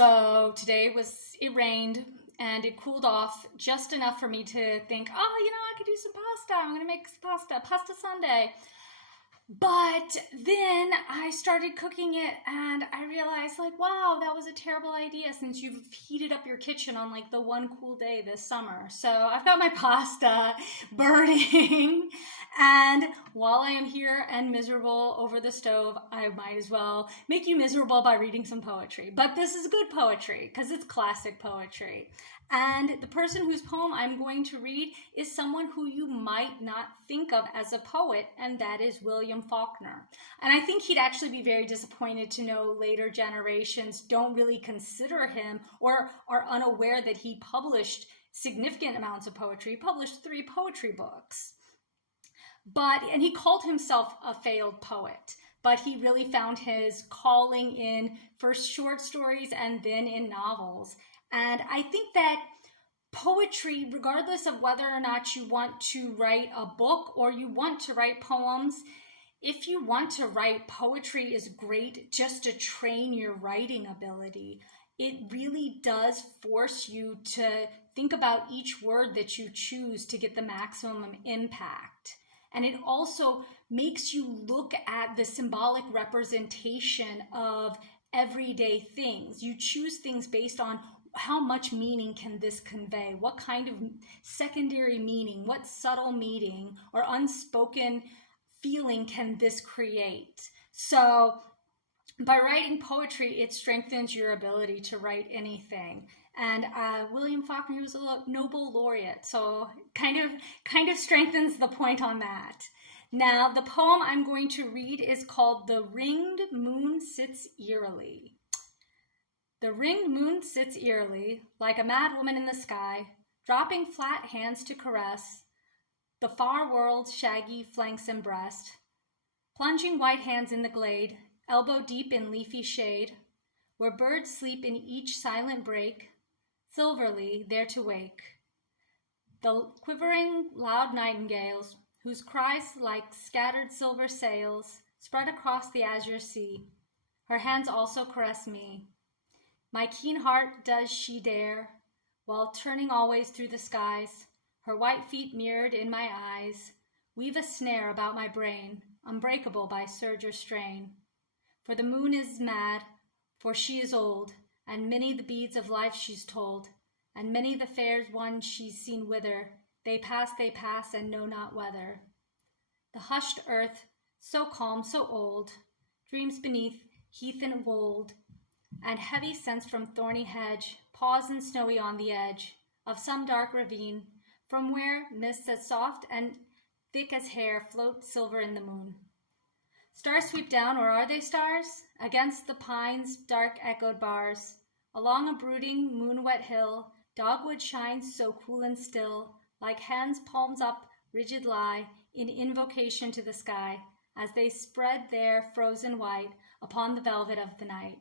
So today it rained and it cooled off just enough for me to think, oh, I could do some pasta. I'm going to make pasta Sunday. But then I started cooking it and I realized wow, that was a terrible idea since you've heated up your kitchen on the one cool day this summer. So I've got my pasta burning and while I am here and miserable over the stove, I might as well make you miserable by reading some poetry. But this is good poetry because it's classic poetry. And the person whose poem I'm going to read is someone who you might not think of as a poet, and that is William Faulkner. And I think he'd actually be very disappointed to know later generations don't really consider him or are unaware that he published significant amounts of poetry. He published 3 poetry books. And he called himself a failed poet. But he really found his calling in first short stories and then in novels. And I think that poetry, regardless of whether or not you want to write a book or you want to write poems, if you want to write, poetry is great just to train your writing ability. It really does force you to think about each word that you choose to get the maximum impact. And it also makes you look at the symbolic representation of everyday things. You choose things based on how much meaning can this convey? What kind of secondary meaning, what subtle meaning or unspoken feeling can this create? So by writing poetry, it strengthens your ability to write anything. And William Faulkner, he was a Nobel laureate, so kind of strengthens the point on that. Now, the poem I'm going to read is called The Ringed Moon Sits Eerily. The ringed moon sits eerily, like a mad woman in the sky, dropping flat hands to caress the far world's shaggy flanks and breast, plunging white hands in the glade, elbow deep in leafy shade, where birds sleep in each silent break, silverly there to wake. The quivering loud nightingales, whose cries like scattered silver sails spread across the azure sea, her hands also caress me. My keen heart does she dare, while turning always through the skies, her white feet mirrored in my eyes, weave a snare about my brain, unbreakable by surge or strain. For the moon is mad, for she is old, and many the beads of life she's told, and many the fair ones she's seen wither, they pass, and know not whether. The hushed earth, so calm, so old, dreams beneath heath and wold, and heavy scents from thorny hedge pause and snowy on the edge of some dark ravine, from where mists as soft and thick as hair float silver in the moon. Stars sweep down, or are they stars? Against the pines' dark echoed bars, along a brooding moon-wet hill, dogwood shines so cool and still, like hands palms up rigid lie in invocation to the sky, as they spread their frozen white upon the velvet of the night.